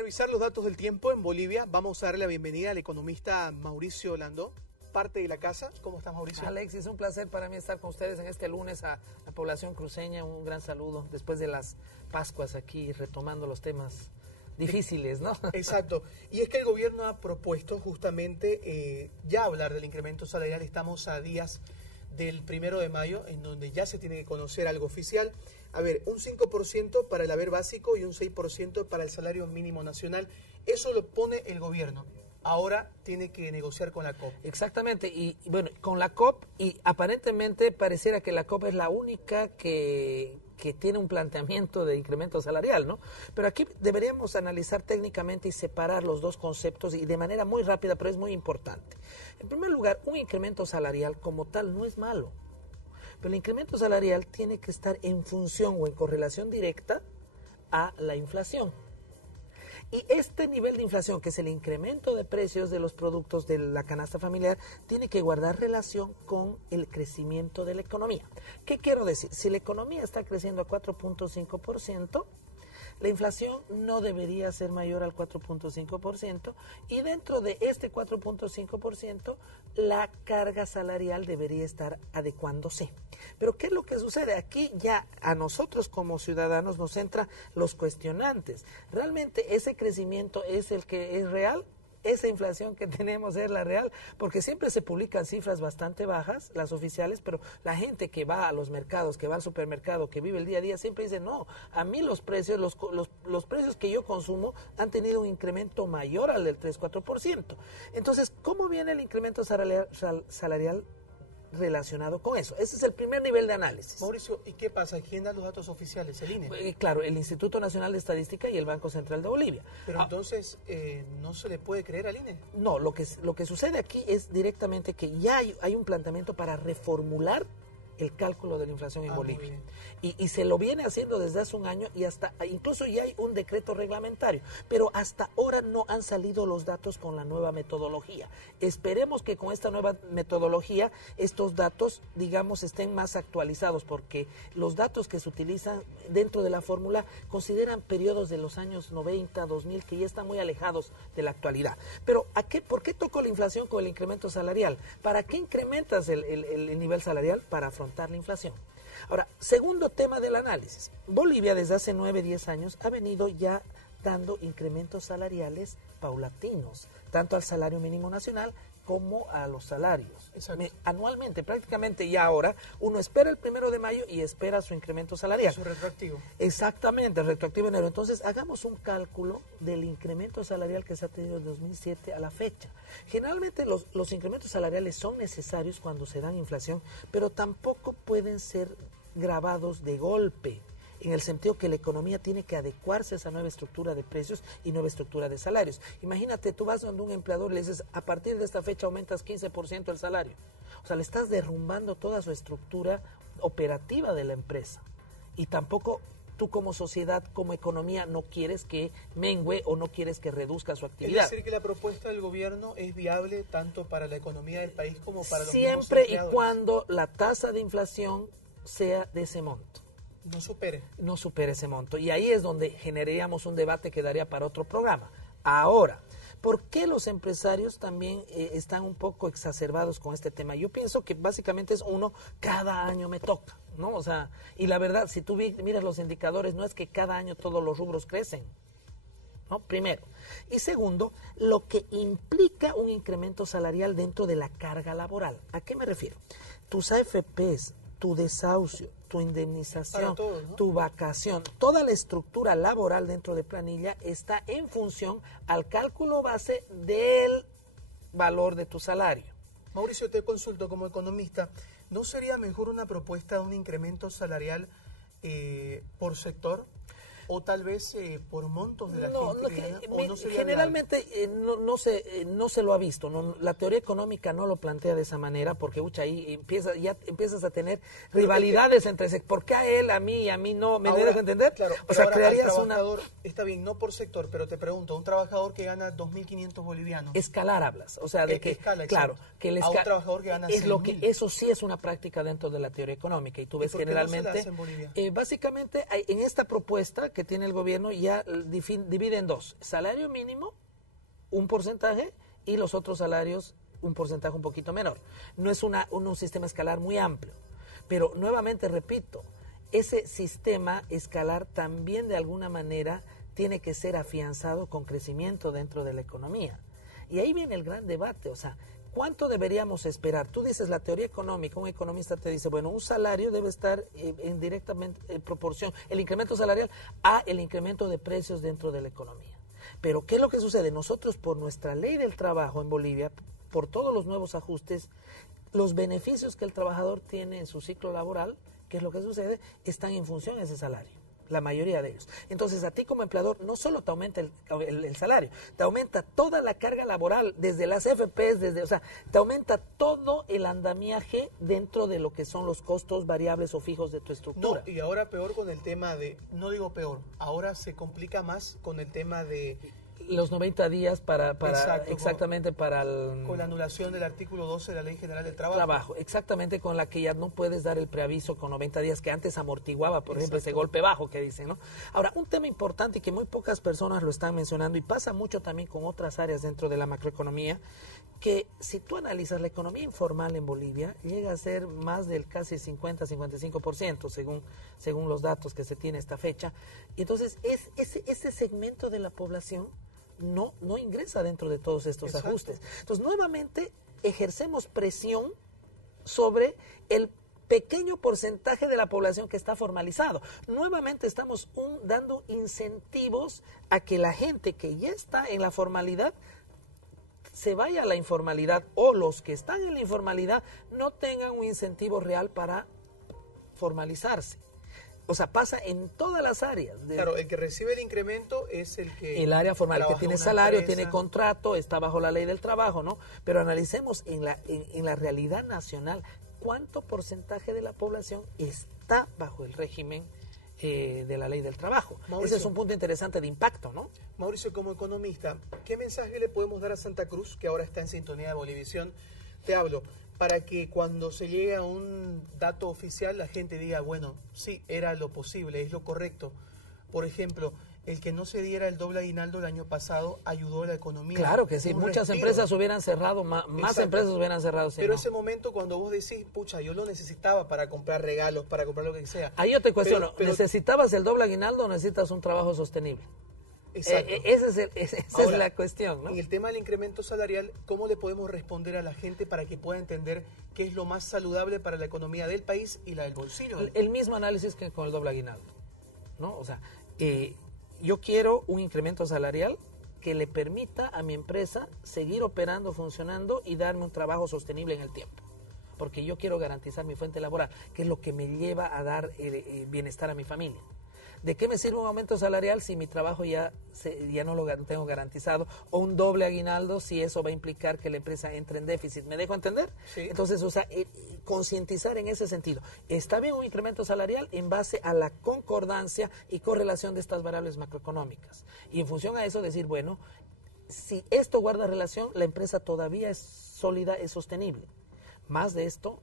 Revisar los datos del tiempo en Bolivia. Vamos a darle la bienvenida al economista Mauricio Landó, parte de la casa. ¿Cómo estás, Mauricio? Alex, es un placer para mí estar con ustedes en este lunes a la población cruceña. Un gran saludo después de las Pascuas aquí, retomando los temas difíciles, ¿no? Exacto. Y es que el gobierno ha propuesto justamente ya hablar del incremento salarial. Estamos a días del 1 de mayo, en donde ya se tiene que conocer algo oficial. A ver, un 5% para el haber básico y un 6% para el salario mínimo nacional. Eso lo pone el gobierno. Ahora tiene que negociar con la COP. Exactamente, y bueno, con la COP, y aparentemente pareciera que la COP es la única que tiene un planteamiento de incremento salarial, ¿no? Pero aquí deberíamos analizar técnicamente y separar los dos conceptos y de manera muy rápida, pero es muy importante. En primer lugar, un incremento salarial como tal no es malo, pero el incremento salarial tiene que estar en función o en correlación directa a la inflación. Y este nivel de inflación, que es el incremento de precios de los productos de la canasta familiar, tiene que guardar relación con el crecimiento de la economía. ¿Qué quiero decir? Si la economía está creciendo a 4.5%, la inflación no debería ser mayor al 4.5% y dentro de este 4.5% la carga salarial debería estar adecuándose. Pero ¿qué es lo que sucede? Aquí ya a nosotros como ciudadanos nos entra los cuestionantes. ¿Realmente ese crecimiento es el que es real? ¿Esa inflación que tenemos es la real? Porque siempre se publican cifras bastante bajas, las oficiales, pero la gente que va a los mercados, que va al supermercado, que vive el día a día, siempre dice, no, a mí los precios, los precios que yo consumo han tenido un incremento mayor al del 3-4%. Entonces, ¿cómo viene el incremento salarial relacionado con eso? Ese es el primer nivel de análisis. Mauricio, ¿y qué pasa? ¿Quién da los datos oficiales? ¿El INE? Claro, el Instituto Nacional de Estadística y el Banco Central de Bolivia. Pero entonces, ¿no se le puede creer al INE? No, lo que sucede aquí es directamente que ya hay un planteamiento para reformular el cálculo de la inflación en Bolivia. Y se lo viene haciendo desde hace un año y hasta incluso ya hay un decreto reglamentario, pero hasta ahora no han salido los datos con la nueva metodología. Esperemos que con esta nueva metodología estos datos, digamos, estén más actualizados, porque los datos que se utilizan dentro de la fórmula consideran periodos de los años 90, 2000, que ya están muy alejados de la actualidad. Pero ¿por qué toco la inflación con el incremento salarial? ¿Para qué incrementas el nivel salarial? Para afrontar la inflación. Ahora, segundo tema del análisis. Bolivia desde hace 9-10 años ha venido ya dando incrementos salariales paulatinos, tanto al salario mínimo nacional como a los salarios. Anualmente, prácticamente ya ahora, uno espera el 1 de mayo y espera su incremento salarial. Su retroactivo. Exactamente, retroactivo enero. Entonces, hagamos un cálculo del incremento salarial que se ha tenido desde 2007 a la fecha. Generalmente los incrementos salariales son necesarios cuando se dan inflación, pero tampoco pueden ser grabados de golpe, en el sentido que la economía tiene que adecuarse a esa nueva estructura de precios y nueva estructura de salarios. Imagínate, tú vas donde un empleador y le dices, a partir de esta fecha aumentas 15% el salario. O sea, le estás derrumbando toda su estructura operativa de la empresa. Y tampoco tú como sociedad, como economía, no quieres que mengue o no quieres que reduzca su actividad. Es decir, que la propuesta del gobierno es viable tanto para la economía del país como para los siempre mismos y cuando la tasa de inflación sea de ese monto. No supere ese monto. Y ahí es donde generaríamos un debate que daría para otro programa. Ahora, ¿por qué los empresarios también están un poco exacerbados con este tema? Yo pienso que básicamente es cada año me toca, ¿no? O sea, y la verdad, si tú miras los indicadores, no es que cada año todos los rubros crecen, ¿no? Primero. Y segundo, lo que implica un incremento salarial dentro de la carga laboral. ¿A qué me refiero? Tus AFPs, tu desahucio, tu indemnización, todos, ¿no? Tu vacación, toda la estructura laboral dentro de planilla está en función al cálculo base del valor de tu salario. Mauricio, te consulto como economista, ¿no sería mejor una propuesta de un incremento salarial por sector? O tal vez por montos de la gente. Generalmente no se lo ha visto. No, la teoría económica no lo plantea de esa manera, porque ahí empiezas a tener rivalidades entre ¿por qué a él, a mí y a mí no? ¿Me dejas entender? Claro, o sea, crearías está bien, no por sector, pero te pregunto, un trabajador que gana 2.500 bolivianos. Escalar hablas, o sea, de que escala, claro, que a un trabajador que gana 6.000. Eso sí es una práctica dentro de la teoría económica, y tú ves generalmente, no se la hace en Bolivia? básicamente en esta propuesta que que tiene el gobierno ya divide en dos: salario mínimo, un porcentaje, y los otros salarios, un porcentaje un poquito menor. No es un sistema escalar muy amplio, pero nuevamente repito, ese sistema escalar también de alguna manera tiene que ser afianzado con crecimiento dentro de la economía. Y ahí viene el gran debate, o sea, ¿cuánto deberíamos esperar? Tú dices la teoría económica, un economista te dice, bueno, un salario debe estar directamente en proporción, el incremento salarial a el incremento de precios dentro de la economía. Pero ¿qué es lo que sucede? Nosotros, por nuestra ley del trabajo en Bolivia, por todos los nuevos ajustes, los beneficios que el trabajador tiene en su ciclo laboral, ¿qué es lo que sucede? Están en función de ese salario, la mayoría de ellos. Entonces, a ti como empleador no solo te aumenta el salario, te aumenta toda la carga laboral, desde las FPs, o sea, te aumenta todo el andamiaje dentro de lo que son los costos variables o fijos de tu estructura. No, y ahora peor con el tema de, no digo peor, ahora se complica más con el tema de los 90 días para Exacto, exactamente para con la anulación del artículo 12 de la Ley General del Trabajo. Exactamente, con la que ya no puedes dar el preaviso con 90 días que antes amortiguaba, por ejemplo, ese golpe bajo que dicen, ¿no? Ahora, un tema importante y que muy pocas personas lo están mencionando y pasa mucho también con otras áreas dentro de la macroeconomía, que si tú analizas la economía informal en Bolivia, llega a ser más del casi 50-55%, según los datos que se tiene esta fecha. Y entonces, ese segmento de la población no ingresa dentro de todos estos ajustes. Entonces, nuevamente, ejercemos presión sobre el pequeño porcentaje de la población que está formalizado. Nuevamente estamos dando incentivos a que la gente que ya está en la formalidad se vaya a la informalidad, o los que están en la informalidad no tengan un incentivo real para formalizarse. O sea, pasa en todas las áreas. Claro, el que recibe el incremento es el área formal, que tiene salario, empresa, tiene contrato, está bajo la ley del trabajo, ¿no? Pero analicemos en la realidad nacional, ¿cuánto porcentaje de la población está bajo el régimen de la ley del trabajo? Mauricio, ese es un punto interesante de impacto, ¿no? Mauricio, como economista, ¿qué mensaje le podemos dar a Santa Cruz, que ahora está en sintonía de Bolivisión? Te hablo, para que cuando se llegue a un dato oficial la gente diga, bueno, sí, era lo posible, es lo correcto. Por ejemplo, el que no se diera el doble aguinaldo el año pasado ayudó a la economía. Claro que sí, muchas empresas hubieran cerrado, más empresas hubieran cerrado. Pero ese momento cuando vos decís, pucha, yo lo necesitaba para comprar regalos, para comprar lo que sea. Ahí yo te cuestiono, ¿necesitabas el doble aguinaldo o necesitas un trabajo sostenible? Exacto. Esa es la cuestión, ¿no? En el tema del incremento salarial, ¿cómo le podemos responder a la gente para que pueda entender qué es lo más saludable para la economía del país y la del bolsillo? El mismo análisis que con el doble aguinaldo, ¿no? O sea, yo quiero un incremento salarial que le permita a mi empresa seguir operando, funcionando y darme un trabajo sostenible en el tiempo. Porque yo quiero garantizar mi fuente laboral, que es lo que me lleva a dar bienestar a mi familia. ¿De qué me sirve un aumento salarial si mi trabajo ya no lo tengo garantizado? O un doble aguinaldo si eso va a implicar que la empresa entre en déficit. ¿Me dejo entender? Sí. Entonces, o sea, concientizar en ese sentido. Está bien un incremento salarial en base a la concordancia y correlación de estas variables macroeconómicas. Y en función a eso decir, bueno, si esto guarda relación, la empresa todavía es sólida, es sostenible. Más de esto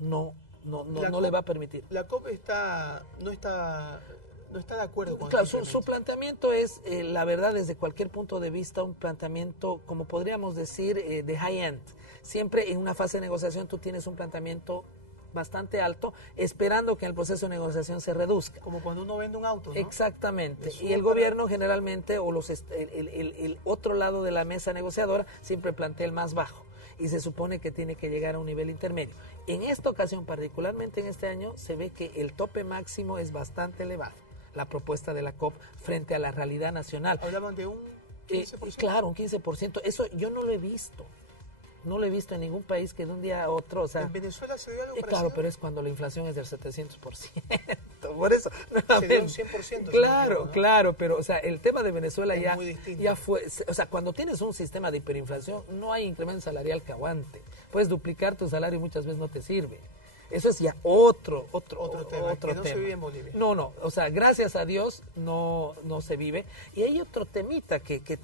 no le va a permitir. La COP no está de acuerdo con claro, su planteamiento es, la verdad, desde cualquier punto de vista, un planteamiento, como podríamos decir, de high-end. Siempre en una fase de negociación tú tienes un planteamiento bastante alto, esperando que en el proceso de negociación se reduzca. Como cuando uno vende un auto, ¿no? Exactamente. Y el gobierno generalmente, o el otro lado de la mesa negociadora, siempre plantea el más bajo. Y se supone que tiene que llegar a un nivel intermedio. En esta ocasión, particularmente en este año, se ve que el tope máximo es bastante elevado, la propuesta de la COP frente a la realidad nacional. Hablaban de un 15%. Claro, un 15%. Eso yo no lo he visto. No lo he visto en ningún país que de un día a otro, o sea... ¿En Venezuela se dio algo parecido? Claro, pero es cuando la inflación es del 700%. Por eso... Se dio un 100%. Claro, ¿no? Claro, pero, o sea, el tema de Venezuela ya fue... O sea, cuando tienes un sistema de hiperinflación, no hay incremento salarial que aguante. Puedes duplicar tu salario y muchas veces no te sirve. Eso es ya otro tema. Que no se vive en Bolivia. No, o sea, gracias a Dios no se vive. Y hay otro temita que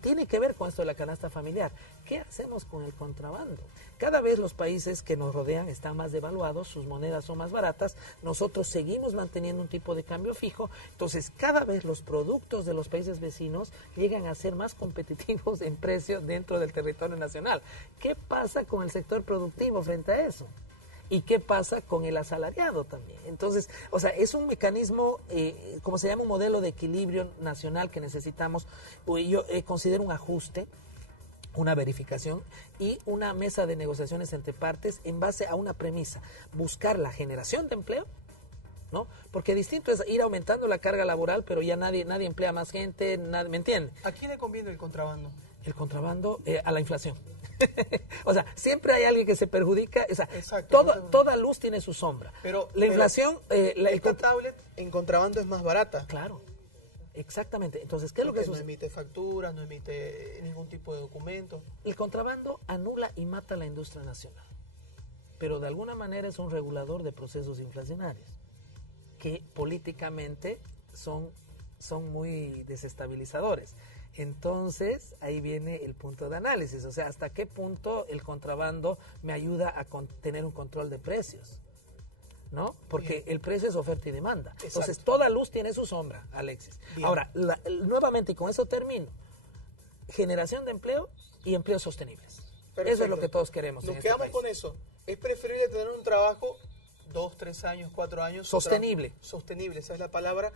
tiene que ver con esto de la canasta familiar. ¿Qué hacemos con el contrabando? Cada vez los países que nos rodean están más devaluados, sus monedas son más baratas, nosotros seguimos manteniendo un tipo de cambio fijo, entonces cada vez los productos de los países vecinos llegan a ser más competitivos en precio dentro del territorio nacional. ¿Qué pasa con el sector productivo frente a eso? ¿Y qué pasa con el asalariado también? Entonces, o sea, es un mecanismo, como se llama, un modelo de equilibrio nacional que necesitamos. Yo considero un ajuste, una verificación y una mesa de negociaciones entre partes en base a una premisa, buscar la generación de empleo, ¿no? Porque distinto es ir aumentando la carga laboral, pero ya nadie emplea más gente, ¿me entiende? ¿A quién le conviene el contrabando? El contrabando a la inflación. O sea, siempre hay alguien que se perjudica. O sea, exacto, toda luz tiene su sombra. Pero la inflación... esta tablet en contrabando es más barata. Claro, exactamente. Entonces, ¿qué es lo que no sucede? emite facturas, no emite ningún tipo de documento. El contrabando anula y mata la industria nacional. Pero de alguna manera es un regulador de procesos inflacionarios que políticamente son muy desestabilizadores. Entonces, ahí viene el punto de análisis, o sea, hasta qué punto el contrabando me ayuda a tener un control de precios, ¿no? Porque el precio es oferta y demanda. Exacto. Entonces, toda luz tiene su sombra, Alexis. Bien. Ahora, nuevamente, y con eso termino, generación de empleo y empleos sostenibles. Perfecto. Eso es lo que todos queremos. Nos quedamos con eso. Es preferible tener un trabajo 2, 3 años, 4 años. Sostenible. Sostenible, esa es la palabra,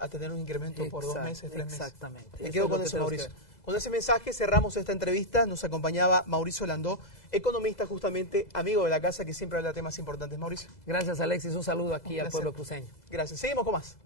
a tener un incremento por 2 meses, 3 meses. Exactamente. Me quedo con eso, Mauricio. Con ese mensaje cerramos esta entrevista. Nos acompañaba Mauricio Landó, economista justamente, amigo de la casa, que siempre habla de temas importantes. Mauricio. Gracias, Alexis. Un saludo aquí al pueblo cruceño. Gracias. Seguimos con más.